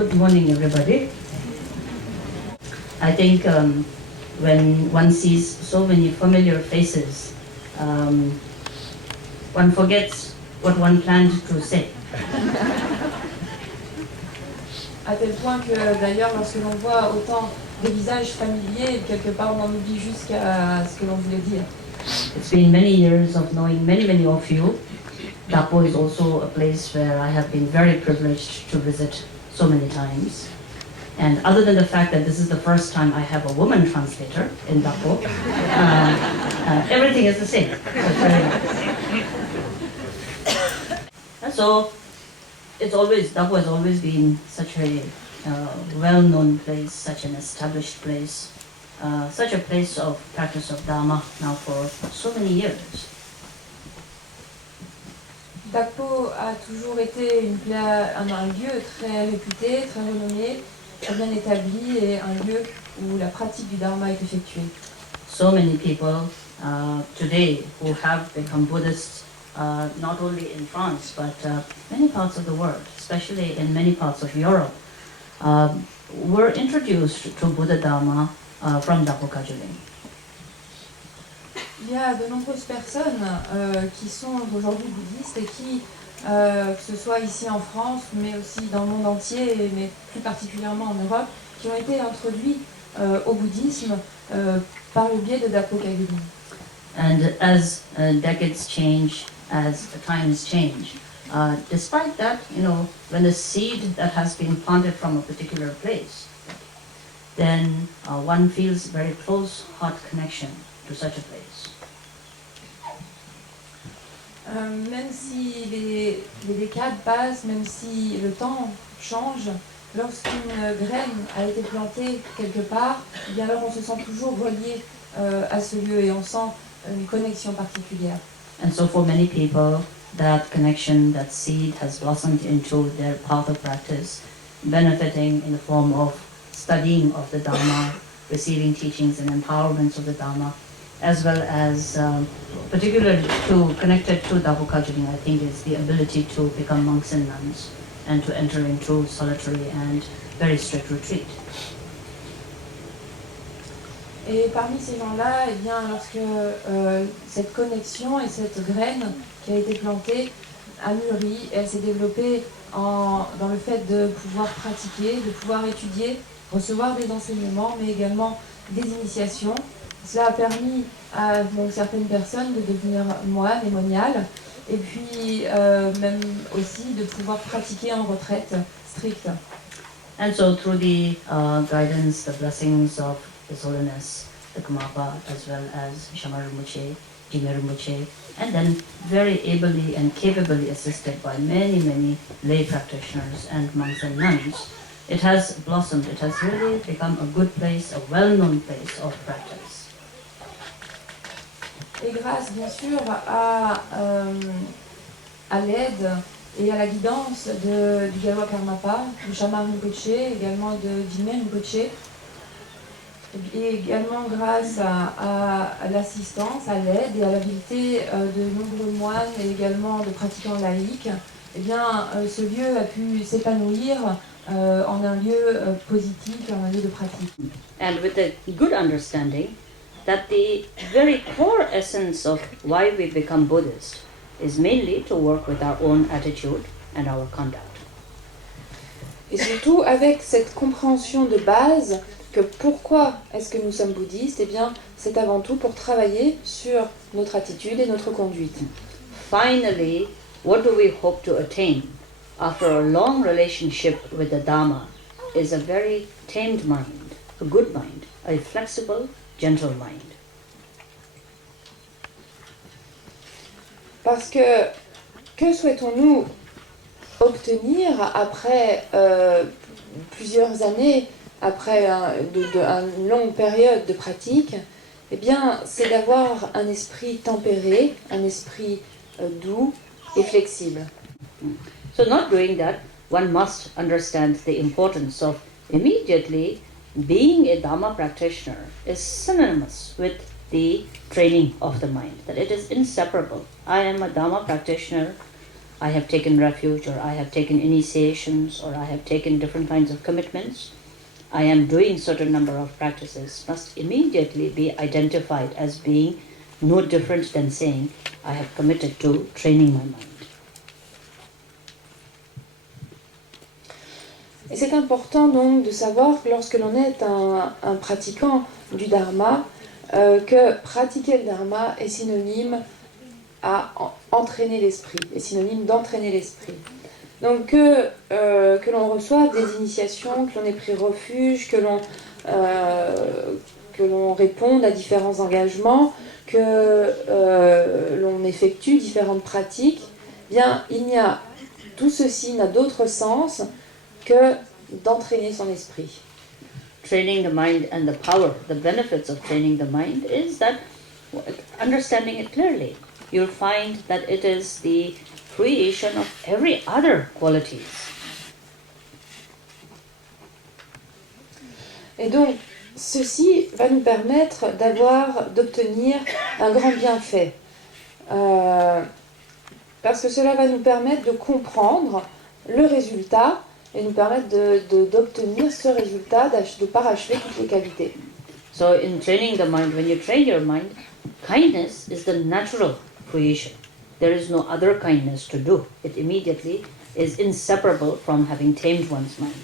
Good morning, everybody. I think when one sees so many familiar faces, one forgets what one planned to say. À tel point que d'ailleurs, lorsque l'on voit autant de visages familiers, quelque part on en oublie jusqu'à ce que l'on voulait dire. It's been many years of knowing many of you. Dapo is also a place where I have been very privileged to visit so many times. And other than the fact that this is the first time I have a woman translator in Dapo, everything is the same. So it's very nice. And so Dapo has always been such a well-known place, such an established place, such a place of practice of Dharma now for so many years. Dapo a toujours été un lieu très réputé, très renommé, très bien établi et un lieu où la pratique du Dharma est effectuée. So many people today who have become Buddhists, not only in France but many parts of the world, especially in many parts of Europe, were introduced to Buddha Dharma from Dapo Kagyu-Lin. Il y a de nombreuses personnes qui sont aujourd'hui bouddhistes et qui, que ce soit ici en France, mais aussi dans le monde entier, mais plus particulièrement en Europe, qui ont été introduits au bouddhisme par le biais de Dapo Kagyu-Lin. And as decades change, as the times change, despite that, when a seed that has been planted from a particular place, then one feels very close heart connection to such a place. Même si les décades passent, même si le temps change, lorsqu'une graine a été plantée quelque part, eh bien alors on se sent toujours relié à ce lieu et on sent une connexion particulière. And so for many people, that connection, that seed has blossomed into their path of practice, benefiting in the form of studying of the Dharma, receiving teachings and empowerments of the Dharma, as well as particularly connected to Dapo Kagyu-Lin, I think, is the ability to become monks and nuns and to enter into solitary and very strict retreat. Et parmi ces gens-là, eh bien, lorsque cette connexion et cette graine qui a été plantée a mûri, elle s'est développée dans le fait de pouvoir pratiquer, de pouvoir étudier, recevoir des enseignements, mais également des initiations. Cela a permis à certaines personnes de devenir moines et moniales, et puis même aussi de pouvoir pratiquer en retraite stricte. And so through the guidance, the blessings of His Holiness, the Karmapa, as well as Shamar Rinpoche, Jigme Rinpoche, and then very ably and capably assisted by many lay practitioners and monks and nuns, it has blossomed. It has really become a good place, a well-known place of practice. Et grâce, bien sûr, à l'aide et à la guidance du Galwa Karmapa, du Shamar Rinpoche, également de Jigme Rinpoche, et également grâce à l'assistance, à l'aide et à l'habileté de nombreux moines et également de pratiquants laïcs, eh bien, ce lieu a pu s'épanouir en un lieu positif, en un lieu de pratique. And with a good understanding that the very core essence of why we become Buddhist is mainly to work with our own attitude and our conduct. Et surtout avec cette compréhension de base que pourquoi est-ce que nous sommes bouddhistes, eh bien, c'est avant tout pour travailler sur notre attitude et notre conduite. Finally, what do we hope to attain after a long relationship with the Dharma is a very tamed mind, a good mind, a flexible, gentle mind. Parce que souhaitons-nous obtenir après plusieurs années, après une longue période de pratique? Eh bien, c'est d'avoir un esprit tempéré, un esprit doux et flexible. So not doing that, one must understand the importance of immediately being a Dharma practitioner is synonymous with the training of the mind, that it is inseparable. I am a Dharma practitioner I have taken refuge, or I have taken initiations, or I have taken different kinds of commitments, I am doing certain number of practices, must immediately be identified as being no different than saying, I have committed to training my mind. Et c'est important donc de savoir que lorsque l'on est un pratiquant du Dharma, que pratiquer le Dharma est synonyme à entraîner l'esprit, est synonyme d'entraîner l'esprit. Donc que l'on reçoive des initiations, que l'on ait pris refuge, que l'on réponde à différents engagements, que l'on effectue différentes pratiques, bien il n'y a, tout ceci n'a d'autre sens que d'entraîner son esprit. Training the mind and the power, the benefits of training the mind is that, understanding it clearly, you'll find that it is the creation of every other qualities. Et donc, ceci va nous permettre d'obtenir un grand bienfait. Parce que cela va nous permettre de comprendre le résultat et nous permettre d'obtenir ce résultat, de parachever toutes les qualités. So in training the mind, when you train your mind, kindness is the natural creation. There is no other kindness to do. It immediately is inseparable from having tamed one's mind.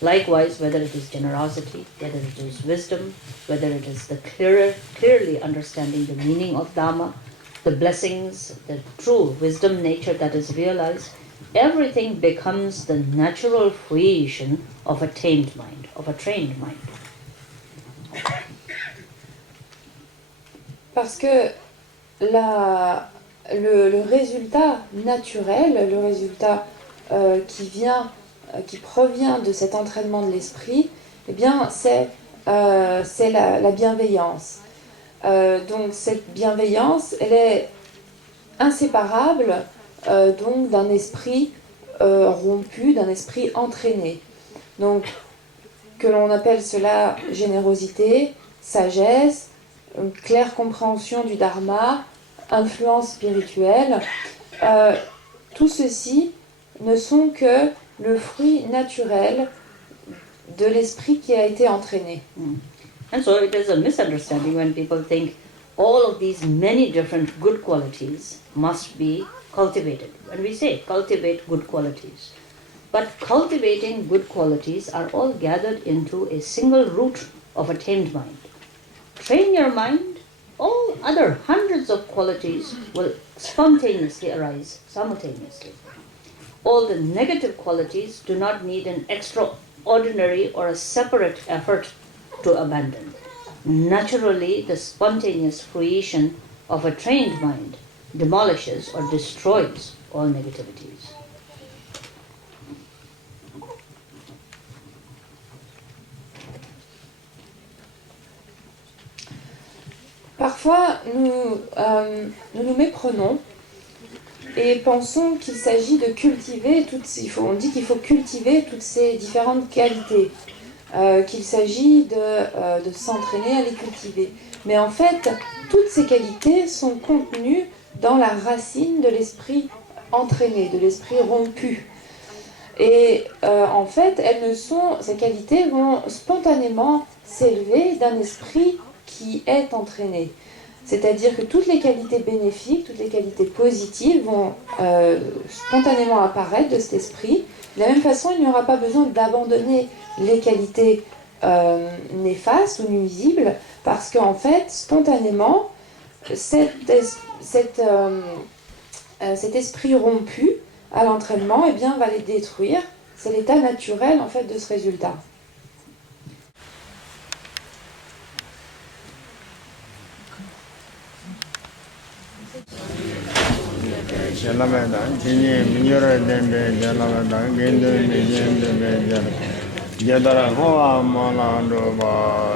Likewise, whether it is generosity, whether it is wisdom, whether it is the clearly understanding the meaning of Dhamma, the blessings, the true wisdom nature that is realized, everything becomes the natural creation of a tamed mind, of a trained mind. Parce que le résultat naturel, le résultat qui provient de cet entraînement de l'esprit, eh bien, c'est la bienveillance. Donc cette bienveillance, elle est inséparable donc d'un esprit rompu, d'un esprit entraîné. Donc que l'on appelle cela générosité, sagesse, claire compréhension du Dharma, influence spirituelle, tout ceci ne sont que le fruit naturel de l'esprit qui a été entraîné. And so it is a misunderstanding when people think all of these many different good qualities must be cultivated. When we say cultivate good qualities, but cultivating good qualities are all gathered into a single root of a tamed mind. Train your mind, all other hundreds of qualities will spontaneously arise simultaneously. All the negative qualities do not need an extraordinary or a separate effort to abandon. Naturally, the spontaneous fruition of a trained mind demolishes or destroys all negativities. Parfois, nous nous méprenons et pensons qu'il s'agit de cultiver on dit qu'il faut cultiver toutes ces différentes qualités, qu'il s'agit de s'entraîner à les cultiver. Mais en fait, toutes ces qualités sont contenues dans la racine de l'esprit entraîné, de l'esprit rompu. Et en fait, ces qualités vont spontanément s'élever d'un esprit qui est entraîné. C'est-à-dire que toutes les qualités bénéfiques, toutes les qualités positives vont spontanément apparaître de cet esprit. De la même façon, il n'y aura pas besoin d'abandonner les qualités néfastes ou nuisibles, parce qu'en fait, spontanément, cet esprit rompu à l'entraînement, eh bien, va les détruire. C'est l'état naturel en fait de ce résultat. Yadara hoa malando ba